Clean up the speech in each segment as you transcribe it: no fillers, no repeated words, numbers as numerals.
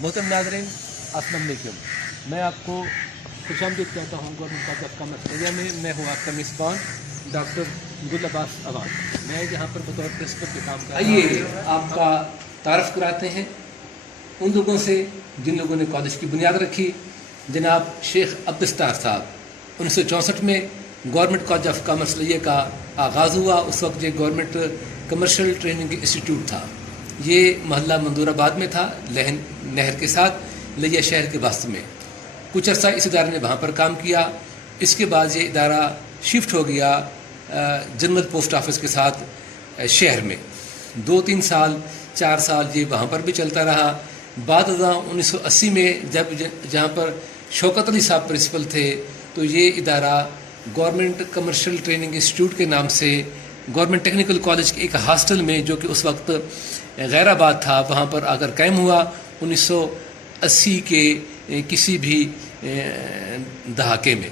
محترم ناظرین السلام علیکم. میں آپ کو خوش آمدید کہتا ہوں government college of commerce area میں. میں ہوں آپ کا میزبان ڈاکٹر گل عباس اوان. میں یہاں پر بطور پرنسپل کے کام کر رہا ہوں. آئیے آپ کا تعارف کراتے ہیں ان لوگوں سے جن لوگوں نے کالج کی بنیاد رکھی. جناب شیخ عبدالستار صاحب 1964 میں government college of commerce Layyah کا آغاز ہوا. اس وقت یہ گورنمنٹ کمرشل ٹریننگ انسٹیٹیوٹ تھا. یہ محلہ مندور آباد میں تھا, لہن نہر کے ساتھ لیہ شہر کے وسط میں. کچھ عرصہ اس ادارے نے وہاں پر کام کیا. اس کے بعد یہ ادارہ شفٹ ہو گیا جنرل پوسٹ آفس کے ساتھ شہر میں. 2-3 سال 4 سال یہ وہاں پر بھی چلتا رہا. بعد ازاں 1980 میں جہاں پر شوکت علی صاحب پرنسپل تھے تو یہ ادارہ گورنمنٹ کمرشل ٹریننگ انسٹیٹیوٹ کے نام سے گورنمنٹ ٹیکنیکل کالج کے ایک ہاسٹل میں, جو کہ اس وقت غیر آباد تھا, وہاں پر آ کر قائم ہوا 1980 کے کسی بھی دہاکے میں.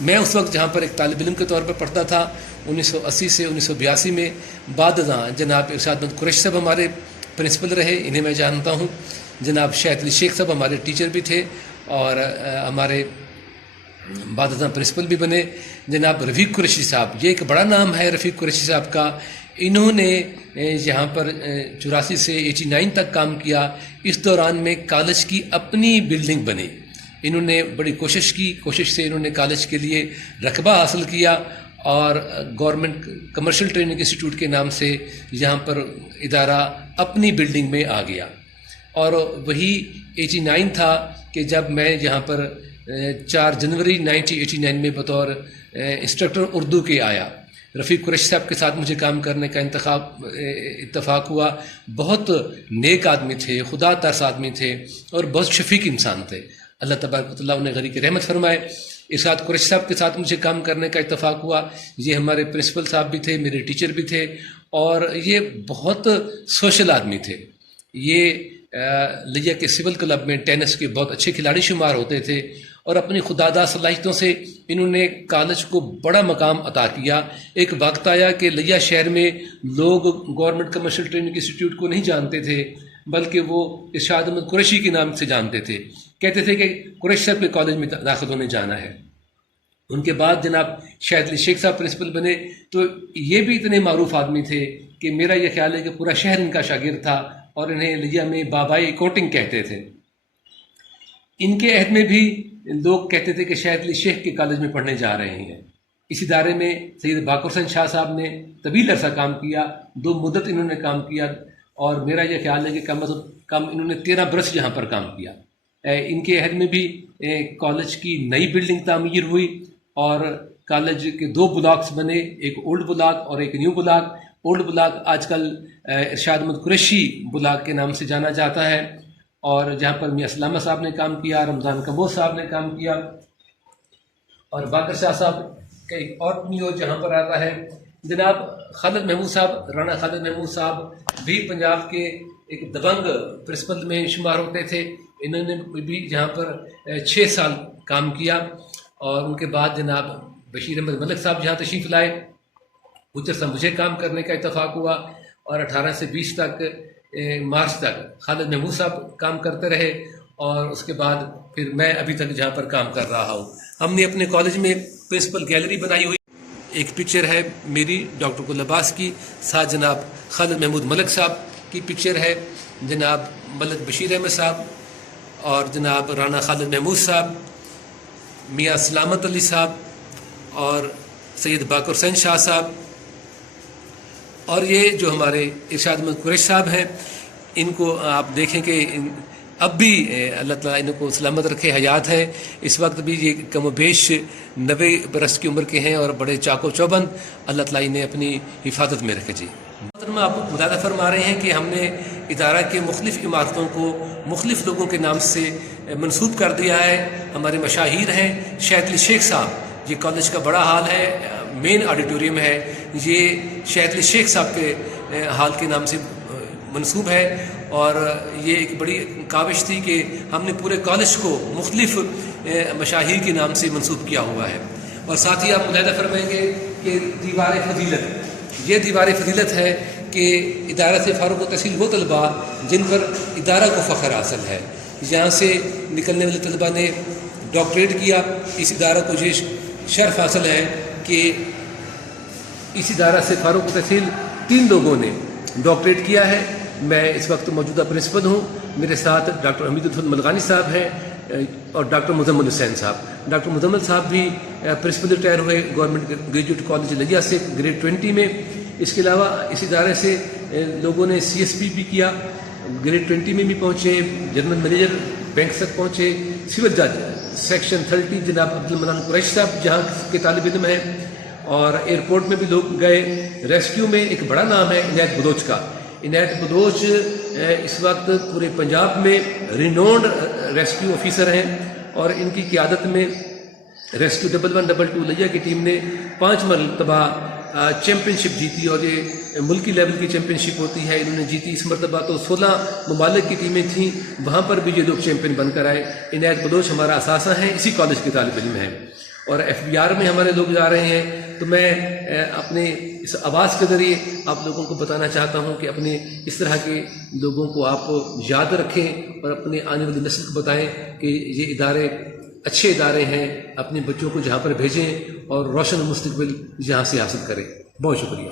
میں اس وقت جہاں پر ایک طالب علم کے طور پر پڑھتا تھا 1980 سے 1982 میں. بعد ازاں جناب ارشاد مند قریشی صاحب ہمارے پرنسپل رہے, انہیں میں جانتا ہوں. جناب شاہد علی شیخ صاحب ہمارے ٹیچر بھی تھے اور ہمارے بعد ازاں پرنسپل بھی بنے. جناب رفیق قریشی صاحب, یہ ایک بڑا نام ہے رفیق قریشی صاحب کا. انہوں نے یہاں پر 84 سے 89 تک کام کیا. اس دوران میں کالج کی اپنی بلڈنگ بنی. انہوں نے بڑی کوشش کی. کوشش سے انہوں نے کالج کے لیے رقبہ حاصل کیا اور گورنمنٹ کمرشل ٹریننگ انسٹیٹیوٹ کے نام سے یہاں پر ادارہ اپنی بلڈنگ میں آ گیا. اور وہی 89 تھا کہ جب میں یہاں پر 4 جنوری 1989 میں بطور انسٹرکٹر اردو کے آیا. رفیق قریشی صاحب کے ساتھ مجھے کام کرنے کا اتفاق ہوا. بہت نیک آدمی تھے, خدا ترس آدمی تھے اور بہت شفیق انسان تھے. اللہ تبارک و تعالیٰ انہیں غریق رحمت فرمائے. ارشاد قریشی صاحب کے ساتھ مجھے کام کرنے کا اتفاق ہوا. یہ ہمارے پرنسپل صاحب بھی تھے, میرے ٹیچر بھی تھے اور یہ بہت سوشل آدمی تھے. یہ لیہ کے سول کلب میں ٹینس کے بہت اچھے کھلاڑی شمار ہوتے تھے اور اپنی خداداد صلاحیتوں سے انہوں نے کالج کو بڑا مقام عطا کیا. ایک وقت آیا کہ لیہ شہر میں لوگ گورنمنٹ کمرشل ٹریننگ انسٹیٹیوٹ کو نہیں جانتے تھے, بلکہ وہ ارشاد احمد قریشی کے نام سے جانتے تھے. کہتے تھے کہ قریشی صاحب کے کالج میں داخل ہونے جانا ہے. ان کے بعد جناب شاہد علی شیخ صاحب پرنسپل بنے تو یہ بھی اتنے معروف آدمی تھے کہ میرا یہ خیال ہے کہ پورا شہر ان کا شاگرد تھا اور انہیں لیہ میں بابائی اکاؤنٹنگ کہتے تھے. ان کے عہد میں بھی لوگ کہتے تھے کہ شاہد علی شیخ کے کالج میں پڑھنے جا رہے ہیں. اس ادارے میں سید باقر حسین شاہ صاحب نے طویل عرصہ کام کیا. 2 مدت انہوں نے کام کیا اور میرا یہ خیال ہے کہ کم انہوں نے 13 برس یہاں پر کام کیا. ان کے عہد میں بھی کالج کی نئی بلڈنگ تعمیر ہوئی اور کالج کے 2 بلاکس بنے, ایک اولڈ بلاک اور ایک نیو بلاک. اولڈ بلاک آج کل ارشاد احمد قریشی بلاک کے نام سے جانا جاتا ہے اور جہاں پر میاں اسلامہ صاحب نے کام کیا, رمضان کمبوز صاحب نے کام کیا اور باقر شاہ صاحب کا ایک اور نیو جہاں پر آتا ہے. جناب خالد محمود صاحب, رانا خالد محمود صاحب بھی پنجاب کے ایک دبنگ پرنسپل میں شمار ہوتے تھے. انہوں نے بھی یہاں پر 6 سال کام کیا اور ان کے بعد جناب بشیر احمد ملک صاحب جہاں تشریف لائے. کچھ عرصہ مجھے کام کرنے کا اتفاق ہوا اور 18 سے 20 تک مارچ تک خالد محمود صاحب کام کرتے رہے اور اس کے بعد پھر میں ابھی تک جہاں پر کام کر رہا ہوں. ہم نے اپنے کالج میں پرنسپل گیلری بنائی ہوئی. ایک پکچر ہے میری ڈاکٹر گل عباس کی, ساتھ جناب خالد محمود ملک صاحب کی پکچر ہے, جناب ملک بشیر احمد صاحب اور جناب رانا خالد محمود صاحب, میاں سلامت علی صاحب اور سید باقر حسین شاہ صاحب اور یہ جو ہمارے ارشاد احمد قریشی صاحب ہیں. ان کو آپ دیکھیں کہ اب بھی اللہ تعالیٰ ان کو سلامت رکھے, حیات ہیں. اس وقت بھی یہ کم و بیش 90 برس کی عمر کے ہیں اور بڑے چاق و چوبند. اللہ تعالیٰ انہیں اپنی حفاظت میں رکھے. جی محترم, آپ مشاہدہ فرما رہے ہیں کہ ہم نے ادارہ کے مختلف عمارتوں کو مختلف لوگوں کے نام سے منسوب کر دیا ہے. ہمارے مشاہیر ہیں شاہد علی شیخ صاحب, یہ کالج کا بڑا ہال ہے, مین آڈیٹوریم ہے, یہ شاہد علی شیخ صاحب کے ہال کے نام سے منسوب ہے اور یہ ایک بڑی کاوش تھی کہ ہم نے پورے کالج کو مختلف مشاہیر کے نام سے منسوب کیا ہوا ہے. اور ساتھ ہی آپ مشاہدہ فرمائیں گے کہ دیوار فضیلت, یہ دیوار فضیلت ہے کہ ادارہ سے فارغ و تحصیل وہ طلباء جن پر ادارہ کو فخر حاصل ہے, یہاں سے نکلنے والے طلباء نے ڈاکٹریٹ کیا. اس ادارہ کو یہ شرف حاصل ہے کہ اس ادارہ سے فاروق تحصیل 3 لوگوں نے ڈاکٹریٹ کیا ہے. میں اس وقت موجودہ پرنسپل ہوں. میرے ساتھ ڈاکٹر حمید الفضل ملغانی صاحب ہیں اور ڈاکٹر مزمل حسین صاحب. ڈاکٹر مزمل صاحب بھی پرنسپل ریٹائر ہوئے گورنمنٹ گریجویٹ کالج لیا سے گریڈ 20 میں. اس کے علاوہ اس ادارے سے لوگوں نے CSP بھی کیا, گریڈ 20 میں بھی پہنچے, جنرل مینیجر بینک تک پہنچے. سول جج سیکشن 30 جناب عبد المنان قریشی صاحب جہاں کے طالب علم ہیں, اور ایئرپورٹ میں بھی لوگ گئے. ریسکیو میں ایک بڑا نام ہے عنایت بلوچ کا. عنایت بلوچ اس وقت پورے پنجاب میں رینونڈ ریسکیو آفیسر ہیں, اور ان کی قیادت میں ریسکیو 1112 لیا کی ٹیم نے 5 مرتبہ چیمپئن شپ جیتی, اور یہ ملکی لیول کی چیمپئن شپ ہوتی ہے, انہوں نے جیتی. اس مرتبہ تو 16 ممالک کی ٹیمیں تھیں, وہاں پر بھی یہ لوگ چیمپئن بن کر آئے. عنایت بلوچ ہمارا اثاثہ ہیں, اسی کالج کے طالب علم ہیں, اور FBR میں ہمارے لوگ جا رہے ہیں. تو میں اپنے اس آواز کے ذریعے آپ لوگوں کو بتانا چاہتا ہوں کہ اپنے اس طرح کے لوگوں کو آپ یاد رکھیں اور اپنے آنے والی نسل کو بتائیں کہ یہ ادارے اچھے ادارے ہیں. اپنے بچوں کو جہاں پر بھیجیں اور روشن مستقبل یہاں سے حاصل کریں. بہت شکریہ.